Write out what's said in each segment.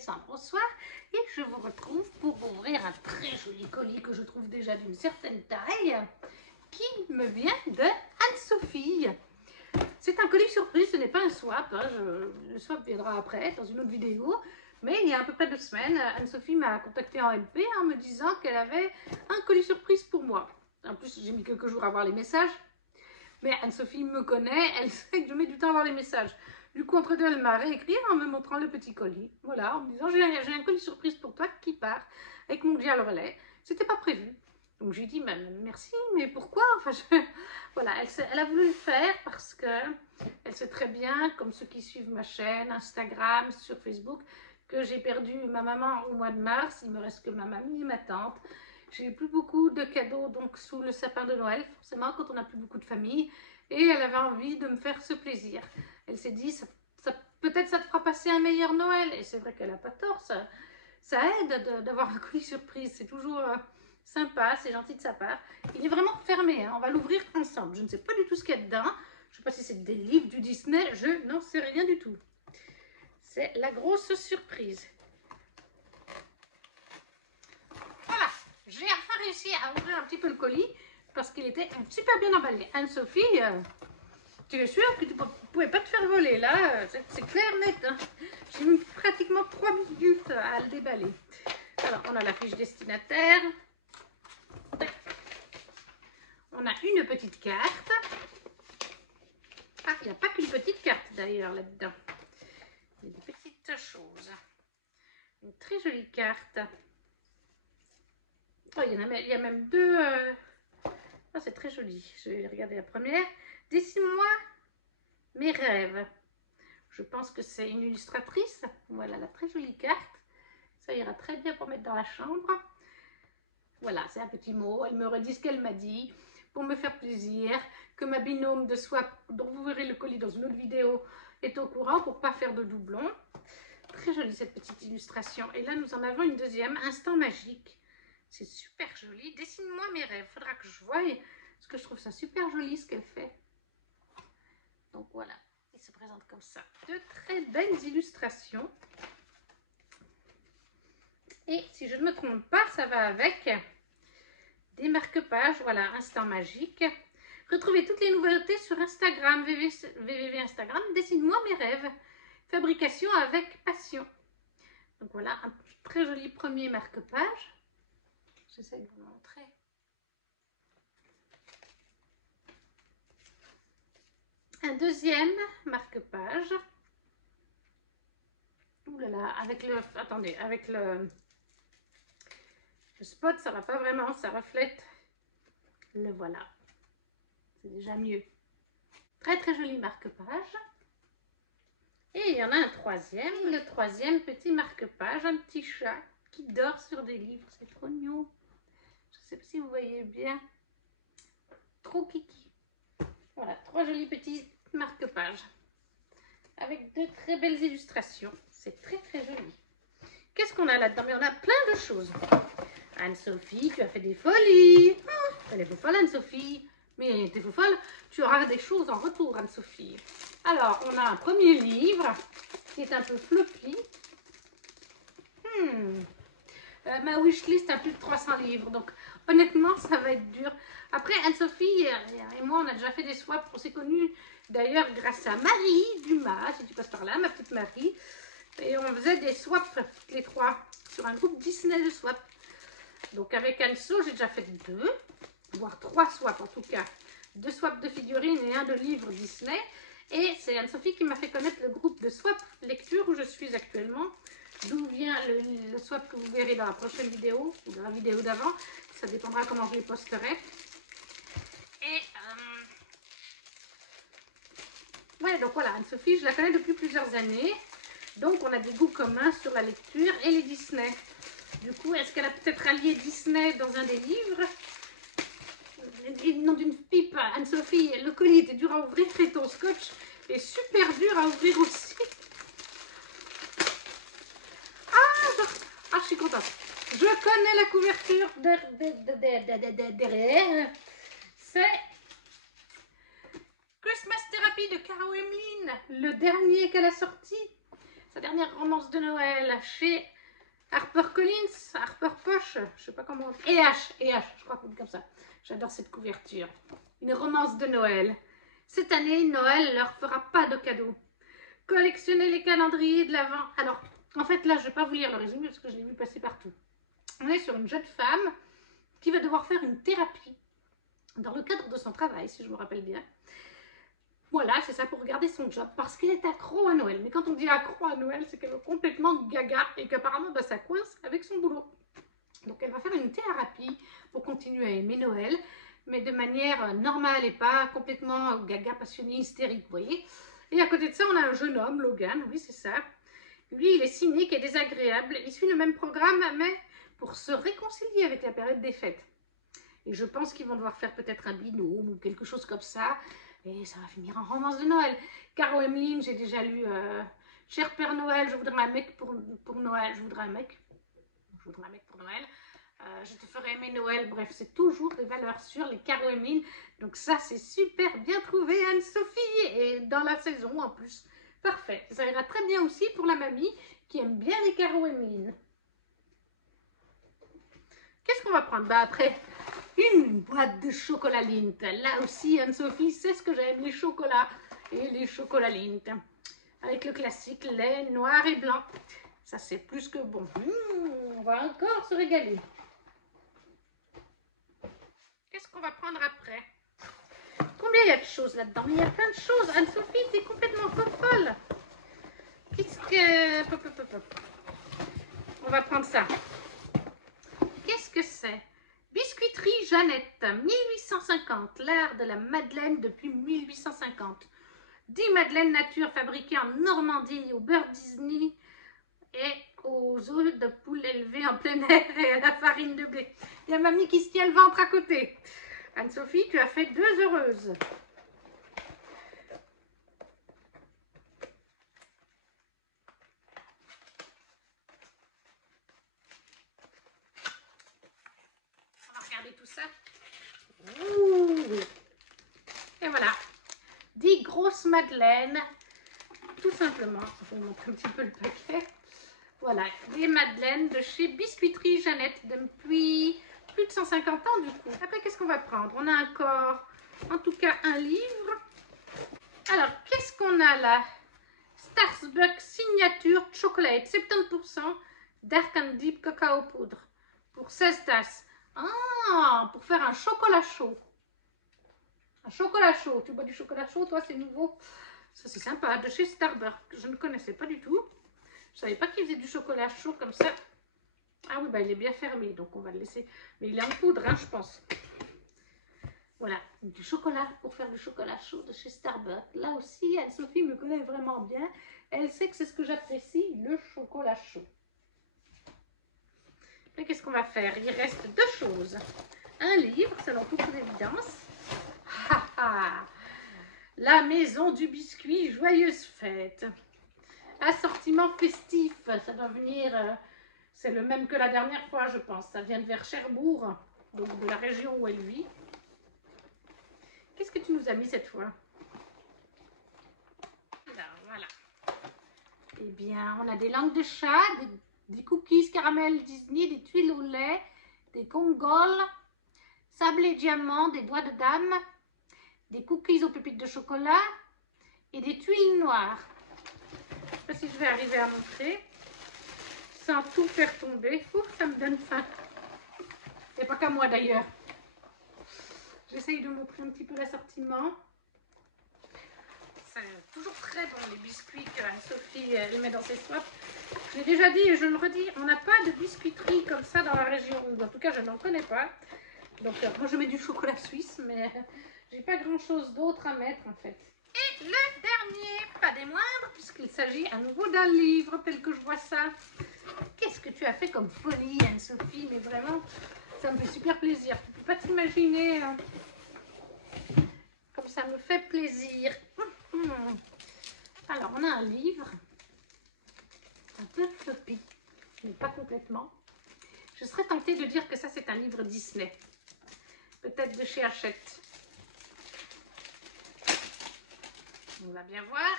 Alexandre, bonsoir, et je vous retrouve pour ouvrir un très joli colis que je trouve déjà d'une certaine taille, qui me vient de Anne-Sophie. C'est un colis surprise, ce n'est pas un swap, hein, le swap viendra après dans une autre vidéo, mais il y a à peu près 2 semaines, Anne-Sophie m'a contacté en LP en me disant qu'elle avait un colis surprise pour moi. En plus, j'ai mis quelques jours à voir les messages, mais Anne-Sophie me connaît, elle sait que je mets du temps à voir les messages. Du coup, entre deux, elle m'a réécrit en me montrant le petit colis. Voilà, en me disant, j'ai un colis surprise pour toi qui part avec mon dial relais. C'était pas prévu. Donc, je lui ai dit, merci, mais pourquoi? Enfin, voilà, elle a voulu le faire parce que elle sait très bien, comme ceux qui suivent ma chaîne, Instagram, sur Facebook, que j'ai perdu ma maman au mois de mars. Il me reste que ma mamie et ma tante. J'ai plus beaucoup de cadeaux donc sous le sapin de Noël, forcément, quand on n'a plus beaucoup de famille. Et elle avait envie de me faire ce plaisir. Elle s'est dit, peut-être ça te fera passer un meilleur Noël. Et c'est vrai qu'elle n'a pas tort, ça aide d'avoir un colis surprise. C'est toujours sympa, c'est gentil de sa part. Il est vraiment fermé, hein. On va l'ouvrir ensemble. Je ne sais pas du tout ce qu'il y a dedans. Je ne sais pas si c'est des livres, du Disney, je n'en sais rien du tout. C'est la grosse surprise. Voilà, j'ai enfin réussi à ouvrir un petit peu le colis parce qu'il était super bien emballé. Anne-Sophie, tu es sûre que tu ne pouvais pas te faire voler là? C'est clair, net. Hein. J'ai mis pratiquement 3 minutes à le déballer. Alors, on a la fiche destinataire. On a une petite carte. Ah, il n'y a pas qu'une petite carte d'ailleurs là-dedans. Il y a des petites choses. Une très jolie carte. Oh, il y a même deux. Oh, c'est très joli. Je vais regarder la première. Dessine-moi mes rêves. Je pense que c'est une illustratrice. Voilà la très jolie carte. Ça ira très bien pour mettre dans la chambre. Voilà, c'est un petit mot. Elle me redit ce qu'elle m'a dit pour me faire plaisir. Que ma binôme de swap, dont vous verrez le colis dans une autre vidéo, est au courant pour ne pas faire de doublons. Très jolie cette petite illustration. Et là, nous en avons une deuxième. Instant magique. C'est super joli. Dessine-moi mes rêves. Il faudra que je voie parce que je trouve ça super joli ce qu'elle fait. Donc voilà, il se présente comme ça. De très belles illustrations. Et si je ne me trompe pas, ça va avec des marque-pages. Voilà, Instant magique. Retrouvez toutes les nouveautés sur Instagram, www Instagram. Dessine-moi mes rêves. Fabrication avec passion. Donc voilà, un très joli premier marque-page. J'essaie de vous montrer. Un deuxième marque-page. Ouh là là, avec le... Attendez, avec le spot, ça va pas vraiment, ça reflète. Le voilà. C'est déjà mieux. Très très joli marque-page. Et il y en a un troisième. Le troisième petit marque-page, un petit chat qui dort sur des livres. C'est trop mignon. Je ne sais pas si vous voyez bien. Trop kiki. Voilà, 3 jolis petits marque-pages. Avec de très belles illustrations. C'est très très joli. Qu'est-ce qu'on a là-dedans? Mais on a plein de choses. Anne-Sophie, tu as fait des folies. Oh, elle est folle, Anne-Sophie. Mais t'es folle, tu auras des choses en retour, Anne-Sophie. Alors, on a un premier livre qui est un peu floppy. Ma wishlist a plus de 300 livres, donc honnêtement, ça va être dur. Après, Anne-Sophie et moi, on a déjà fait des swaps. On s'est connus d'ailleurs grâce à Marie Dumas, si tu passes par là, ma petite Marie. Et on faisait des swaps, toutes les trois, sur un groupe Disney de swap. Donc avec Anso, j'ai déjà fait 2, voire 3 swaps en tout cas. 2 swaps de figurines et 1 de livres Disney. Et c'est Anne-Sophie qui m'a fait connaître le groupe de swap lecture où je suis actuellement. D'où vient le swap que vous verrez dans la prochaine vidéo, ou dans la vidéo d'avant. Ça dépendra comment je les posterai. Et ouais, donc voilà, Anne-Sophie, je la connais depuis plusieurs années. Donc on a des goûts communs sur la lecture et les Disney. Du coup, est-ce qu'elle a peut-être allié Disney dans un des livres? Et nom d'une pipe, Anne-Sophie, le colis était dur à ouvrir et ton scotch est super dur à ouvrir aussi. Ah, je suis contente. Je connais la couverture derrière. C'est Christmas Therapy de Caro Emeline, le dernier qu'elle a sorti. sa dernière romance de Noël chez HarperCollins, Harper Poche, je sais pas comment on dit, E.H., je crois qu'on dit comme ça. J'adore cette couverture. Une romance de Noël. Cette année, Noël leur fera pas de cadeaux. Collectionnez les calendriers de l'Avent. Alors, en fait, là, je vais pas vous lire le résumé parce que je l'ai vu passer partout. On est sur une jeune femme qui va devoir faire une thérapie dans le cadre de son travail, si je me rappelle bien. Voilà, c'est ça, pour regarder son job, parce qu'elle est accro à Noël. Mais quand on dit accro à Noël, c'est qu'elle est complètement gaga et qu'apparemment, bah, ça coince avec son boulot. Donc, elle va faire une thérapie pour continuer à aimer Noël, mais de manière normale et pas complètement gaga, passionnée, hystérique, vous voyez. Et à côté de ça, on a un jeune homme, Logan, oui, c'est ça. Lui, il est cynique et désagréable. Il suit le même programme, mais pour se réconcilier avec la période des fêtes. Et je pense qu'ils vont devoir faire peut-être un binôme ou quelque chose comme ça. Et ça va finir en romance de Noël. Caro Emeline, j'ai déjà lu Cher Père Noël, je voudrais un mec pour Noël. Je voudrais un mec pour Noël. Je te ferai aimer Noël. Bref, c'est toujours des valeurs sûres, les Caro Emeline. Donc ça, c'est super bien trouvé, Anne-Sophie. Et dans la saison, en plus. Parfait. Ça ira très bien aussi pour la mamie qui aime bien les Caro Emeline. Qu'est-ce qu'on va prendre? Bah après, une boîte de chocolat Lindt. Là aussi, Anne-Sophie sait ce que j'aime, les chocolats et les chocolats Lindt. Avec le classique lait noir et blanc. Ça, c'est plus que bon. On va encore se régaler. Qu'est-ce qu'on va prendre après? Combien il y a de choses là-dedans? Il y a plein de choses. Anne-Sophie, t'es complètement folle. Qu'est-ce que... On va prendre ça. Qu'est-ce que c'est? Biscuiterie Jeannette, 1850, l'art de la madeleine depuis 1850. 10 madeleines nature fabriquées en Normandie au beurre Disney et aux œufs de poule élevés en plein air et à la farine de blé. Il y a mamie qui se tient le ventre à côté. Anne-Sophie, tu as fait 2 heureuses. On va regarder tout ça. Ouh. Et voilà. 10 grosses madeleines. Tout simplement. Je vais vous montrer un petit peu le paquet. Voilà, des madeleines de chez Biscuiterie Jeannette depuis plus de 150 ans du coup. Après, qu'est-ce qu'on va prendre? On a encore, en tout cas, un livre. Alors, qu'est-ce qu'on a là? Starbucks Signature Chocolate, 70% Dark and Deep Cacao Poudre pour 16 tasses. Ah, pour faire un chocolat chaud. Un chocolat chaud. Tu bois du chocolat chaud, toi, c'est nouveau. Ça, c'est sympa, de chez Starbucks. Je ne connaissais pas du tout. Je ne savais pas qu'il faisait du chocolat chaud comme ça. Ah oui, bah il est bien fermé, donc on va le laisser. Mais il est en poudre, hein, je pense. Voilà, du chocolat pour faire du chocolat chaud de chez Starbucks. Là aussi, Anne-Sophie me connaît vraiment bien. Elle sait que c'est ce que j'apprécie, le chocolat chaud. Et qu'est-ce qu'on va faire? Il reste 2 choses. Un livre, selon toute évidence. La maison du biscuit, joyeuse fête. Assortiment festif, ça doit venir, c'est le même que la dernière fois, je pense. Ça vient de vers Cherbourg, donc de la région où elle vit. Qu'est-ce que tu nous as mis cette fois? Là, voilà. Eh bien, on a des langues de chat, des cookies caramel Disney, des tuiles au lait, des gongoles, sable et diamant, des doigts de dame, des cookies aux pépites de chocolat et des tuiles noires. Je ne sais pas si je vais arriver à montrer sans tout faire tomber. Ouf, ça me donne faim. C'est pas qu'à moi d'ailleurs. J'essaye de montrer un petit peu l'assortiment. C'est toujours très bon les biscuits que Sophie elle met dans ses swaps. Je l'ai déjà dit et je le redis, on n'a pas de biscuiterie comme ça dans la région. En tout cas, je n'en connais pas. Donc moi je mets du chocolat suisse, mais j'ai pas grand chose d'autre à mettre en fait. Et le dernier, pas des moindres, puisqu'il s'agit à nouveau d'un livre tel que je vois ça. Qu'est-ce que tu as fait comme folie, Anne-Sophie? Mais vraiment, ça me fait super plaisir. Tu peux pas t'imaginer comme ça me fait plaisir. Alors, on a un livre, un peu floppy, mais pas complètement. Je serais tentée de dire que ça, c'est un livre Disney. Peut-être de chez Hachette. On va bien voir.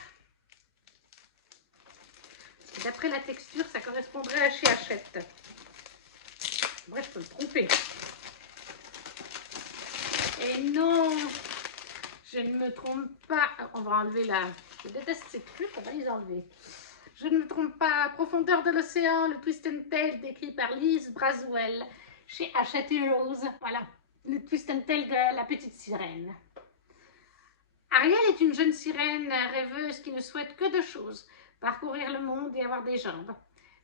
D'après la texture, ça correspondrait à chez Hachette. Bref, je peux me tromper. Et non, je ne me trompe pas. On va enlever la... Je déteste ces trucs, on va les enlever. Je ne me trompe pas. Profondeur de l'océan, le Twist and Tail décrit par Lise Braswell chez Hachette Heroes. Voilà, le Twist and Tail de la petite sirène. Ariel est une jeune sirène rêveuse qui ne souhaite que deux choses, parcourir le monde et avoir des jambes.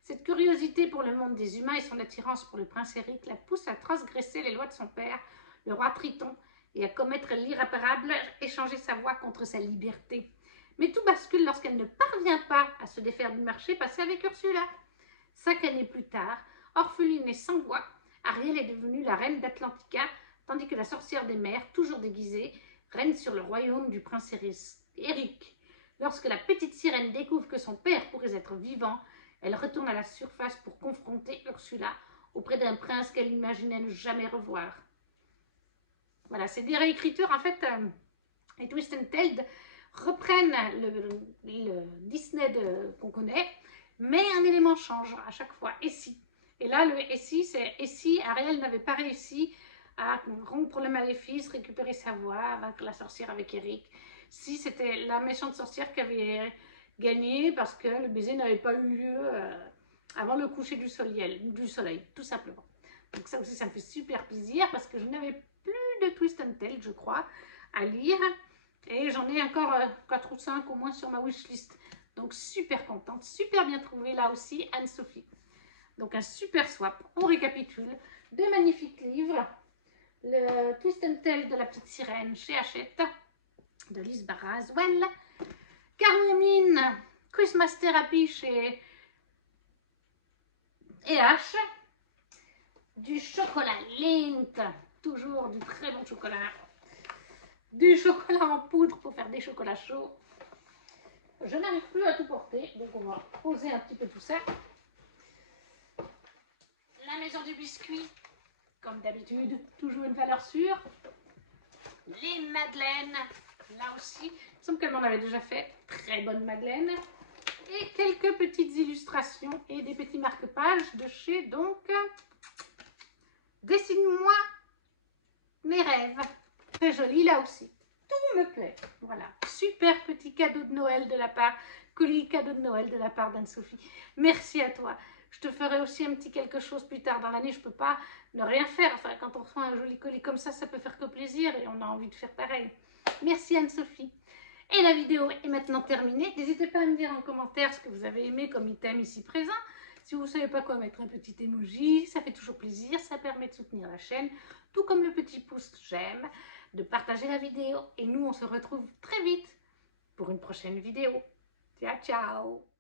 Cette curiosité pour le monde des humains et son attirance pour le prince Eric la pousse à transgresser les lois de son père, le roi Triton, et à commettre l'irréparable, échanger sa voix contre sa liberté. Mais tout bascule lorsqu'elle ne parvient pas à se défaire du marché passé avec Ursula. 5 années plus tard, orpheline et sans voix, Ariel est devenue la reine d'Atlantica, tandis que la sorcière des mers, toujours déguisée, règne sur le royaume du prince Eric. Lorsque la petite sirène découvre que son père pourrait être vivant, elle retourne à la surface pour confronter Ursula auprès d'un prince qu'elle imaginait ne jamais revoir. Voilà, c'est des réécritures. En fait, les Twist and Tail reprennent le Disney qu'on connaît, mais un élément change à chaque fois. Et si. Et là, le et si, c'est et si Ariel n'avait pas réussi à rompre le maléfice, récupérer sa voix, vaincre la sorcière avec Eric. Si c'était la méchante sorcière qui avait gagné parce que le baiser n'avait pas eu lieu avant le coucher du soleil, tout simplement. Donc ça aussi, ça me fait super plaisir parce que je n'avais plus de Twist and Tail, je crois, à lire. Et j'en ai encore 4 ou 5 au moins sur ma wishlist. Donc super contente, super bien trouvé là aussi, Anne-Sophie. Donc un super swap. On récapitule. 2 magnifiques livres. Le Twist and Tail de la petite sirène chez Hachette, de Lise Braswell. Carmine, Christmas Therapy chez E.H. Du chocolat Lindt, toujours du très bon chocolat. Du chocolat en poudre pour faire des chocolats chauds. Je n'arrive plus à tout porter, donc on va poser un petit peu tout ça. La maison du biscuit, comme d'habitude, toujours une valeur sûre. Les madeleines, là aussi, il me semble qu'elle m'en avait déjà fait. Très bonne madeleine. Et quelques petites illustrations et des petits marque-pages de chez, donc, Dessine-moi mes rêves. Très joli là aussi. Tout me plaît. Voilà. Super petit cadeau de Noël de la part, colis cadeau de Noël de la part d'Anne-Sophie. Merci à toi. Je te ferai aussi un petit quelque chose plus tard dans l'année. Je ne peux pas ne rien faire. Enfin, quand on reçoit un joli colis comme ça peut faire que plaisir et on a envie de faire pareil. Merci Anne-Sophie. Et la vidéo est maintenant terminée. N'hésitez pas à me dire en commentaire ce que vous avez aimé comme item ici présent. Si vous ne savez pas quoi mettre, un petit emoji, ça fait toujours plaisir. Ça permet de soutenir la chaîne, tout comme le petit pouce j'aime, de partager la vidéo. Et nous, on se retrouve très vite pour une prochaine vidéo. Ciao, ciao!